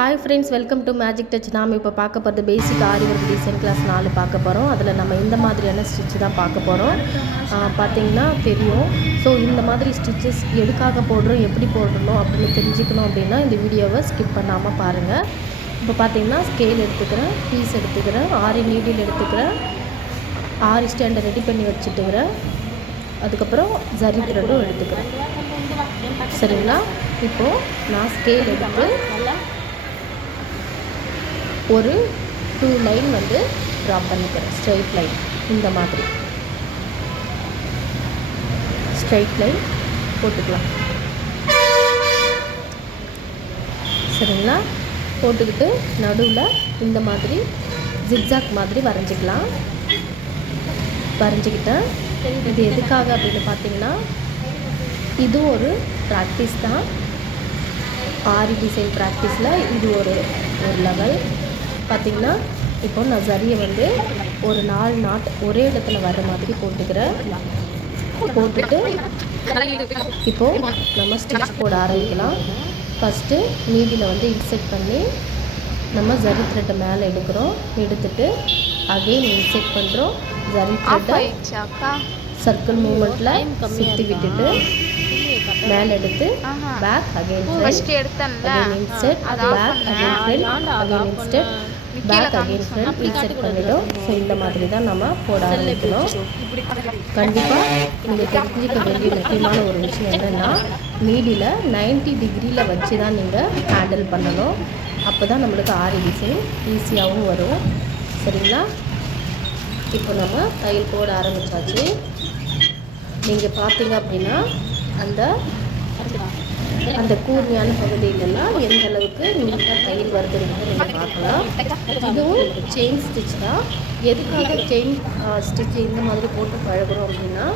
Hi friends, welcome to magic touch. நாம் இப்போ பார்க்க போகிறது பேசிக் ஆரி ஒர்க் டிசைன் கிளாஸ் 4 பார்க்க போகிறோம். அதில் நம்ம இந்த மாதிரியான ஸ்டிச் தான் பார்க்க போகிறோம். பார்த்திங்கன்னா தெரியும். ஸோ இந்த மாதிரி ஸ்டிச்சஸ் எதுக்காக போடுறோம், எப்படி போடணும் அப்படின்னு தெரிஞ்சுக்கணும் அப்படின்னா இந்த வீடியோவை ஸ்கிப் பண்ணாமல் பாருங்கள். இப்போ பார்த்திங்கன்னா ஸ்கேல் எடுத்துக்கிறேன், பீஸ் எடுத்துக்கிறேன், ஆரி நீடில் எடுத்துக்கிறேன், ஆரி ஸ்டாண்டை ரெடி பண்ணி வச்சுட்டுக்கிறேன், அதுக்கப்புறம் ஜரி த்ரெட்டும் எடுத்துக்கிறேன். சரிங்களா? இப்போது நான் ஸ்கேல் எடுத்து ஒரு 2 லைன் வந்து ட்ரா பண்ணிக்கிறேன். ஸ்ட்ரைட் லைன் இந்த மாதிரி ஸ்ட்ரைட் லைன் போட்டுக்கலாம். சரிங்களா? போட்டுக்கிட்டு நடுவில் இந்த மாதிரி ஜிக்ஜாக் மாதிரி வரைஞ்சிக்கலாம். வரைஞ்சிக்கிட்டேன். இது எதுக்காக அப்படின்னு பார்த்தீங்கன்னா இது ஒரு ப்ராக்டிஸ் தான். ஆரி டிசைன் ப்ராக்டிஸில் இது ஒரு லெவல். பார்த்திங்கன்னா இப்போ நான் சரியை வந்து ஒரு 4 நாட் ஒரே இடத்துல வர்ற மாதிரி போட்டுக்கிறேன். போட்டுட்டு இப்போது நம்ம ஸ்டிச் போட ஆரம்பிக்கலாம். ஃபஸ்ட்டு நீடில் வந்து இன்செர்ட் பண்ணி நம்ம ஜரி த்ரெட்டை மேலே எடுக்கிறோம். எடுத்துட்டு அகெயின் இன்செர்ட் பண்ணுறோம். ஜரி த்ரெட்டை சர்க்கிள் மூமெண்ட்டில் சுற்றி விட்டுட்டு மேலே எடுத்து back again again insert back again front again insert back again front insert பண்ணிவிடும். ஸோ இந்த மாதிரி தான் நம்ம போட ஆரம்பிக்கணும். கண்டிப்பாக நீங்கள் தெரிஞ்சிக்க வேண்டிய முக்கியமான ஒரு விஷயம் என்னென்னா நீடில் 90 டிகிரியில் வச்சு தான் நீங்கள் ஹேண்டில் பண்ணணும். அப்போ தான் நம்மளுக்கு ஆரி டிசைன் ஈஸியாகவும் வரும். சரிங்களா? இப்போ நம்ம தையல் போட ஆரம்பித்தாச்சு. நீங்கள் பார்த்தீங்க அப்படின்னா அந்த கூர்மையான பகுதியிலெல்லாம் எந்த அளவுக்கு நீட்டாக தையல் வருதுன்னு நீங்கள் பார்க்கலாம். இதுவும் செயின் ஸ்டிச் தான். எதுக்காக செயின் ஸ்டிச் இந்த மாதிரி போட்டு பழகிறோம் அப்படின்னா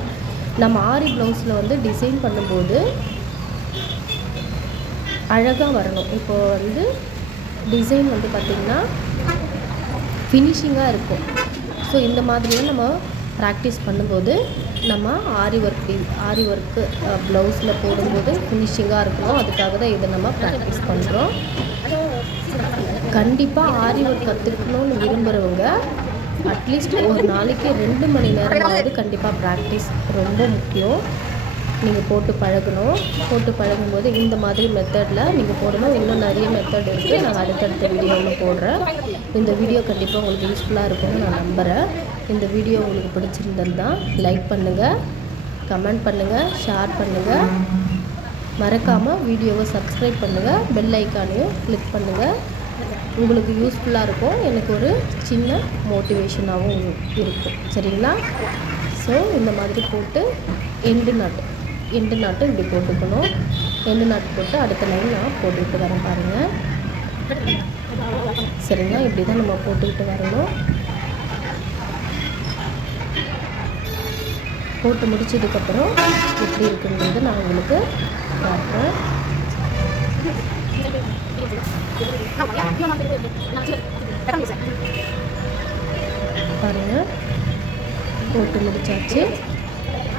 நம்ம ஆரி ப்ளவுஸில் வந்து டிசைன் பண்ணும்போது அழகாக வரணும். இப்போது வந்து டிசைன் வந்து பார்த்திங்கன்னா ஃபினிஷிங்காக இருக்கும். ஸோ இந்த மாதிரிலாம் நம்ம ப்ராக்டிஸ் பண்ணும்போது நம்ம ஆரி ஒர்க்கு ப்ளவுஸில் போடும்போது ஃபினிஷிங்காக இருக்கணும். அதுக்காக தான் இதை நம்ம ப்ராக்டிஸ் பண்ணுறோம். கண்டிப்பாக ஆரி ஒர்க் கற்றுக்கணும்னு விரும்புகிறவங்க அட்லீஸ்ட் ஒரு நாளைக்கு 2 மணி நேரமாவது கண்டிப்பாக ப்ராக்டிஸ் ரொம்ப முக்கியம். நீங்கள் போட்டு பழகணும். போட்டு பழகும்போது இந்த மாதிரி மெத்தடில் நீங்கள் போடணும். இன்னும் நிறைய மெத்தட் இருக்குது. நான் அடுத்தடுத்த வீடியோவில் போடுறேன். இந்த வீடியோ கண்டிப்பாக உங்களுக்கு யூஸ்ஃபுல்லாக இருக்கும்னு நான் நம்புகிறேன். இந்த வீடியோ உங்களுக்கு பிடிச்சிருந்ததுதான் லைக் பண்ணுங்கள், கமெண்ட் பண்ணுங்கள், ஷேர் பண்ணுங்கள். மறக்காமல் வீடியோவை சப்ஸ்கிரைப் பண்ணுங்கள். பெல் ஐக்கானையும் கிளிக் பண்ணுங்கள். உங்களுக்கு யூஸ்ஃபுல்லாக இருக்கும். எனக்கு ஒரு சின்ன மோட்டிவேஷனாகவும் இருக்கும். சரிங்களா? ஸோ இந்த மாதிரி போட்டு எண்டு நாட்டு இப்படி போட்டுக்கணும். எண்டு நாட்டு போட்டு அடுத்த லைன் நான் போட்டுக்கிட்டு வரேன் பாருங்கள். சரிங்களா? இப்படி தான் நம்ம போட்டுக்கிட்டு வரணும். போட்டு முடிச்சதுக்கப்புறம் எப்படி இருக்குன்றது நான் உங்களுக்கு காட்டுறேன். பாருங்கள், போட்டு முடிச்சாச்சு.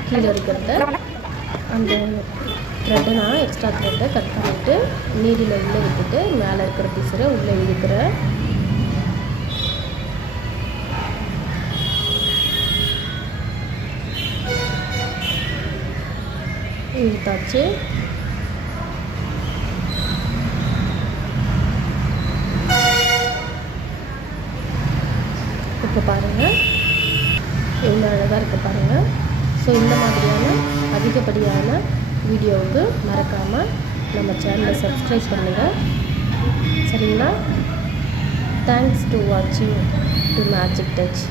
கீழே இருக்கிறத அந்த த்ரெட்டை நான் எக்ஸ்ட்ரா த்ரெட்டை கட் பண்ணிவிட்டு நீடில் உள்ளே விட்டுட்டு மேலே இருக்கிற பீஸரை உள்ளே இழுக்கிறேன். இழுத்தாச்சு. இப்போ பாருங்கள் எவ்வளோ அழகாக இருக்குது பாருங்கள். ஸோ இந்த மாதிரியான அதிகப்படியான வீடியோவுக்கு மறக்காமல் நம்ம சேனலை சப்ஸ்கிரைப் பண்ணுங்கள். சரிங்களா? தேங்க்ஸ் டு வாட்சிங் டு மேஜிக் டச்.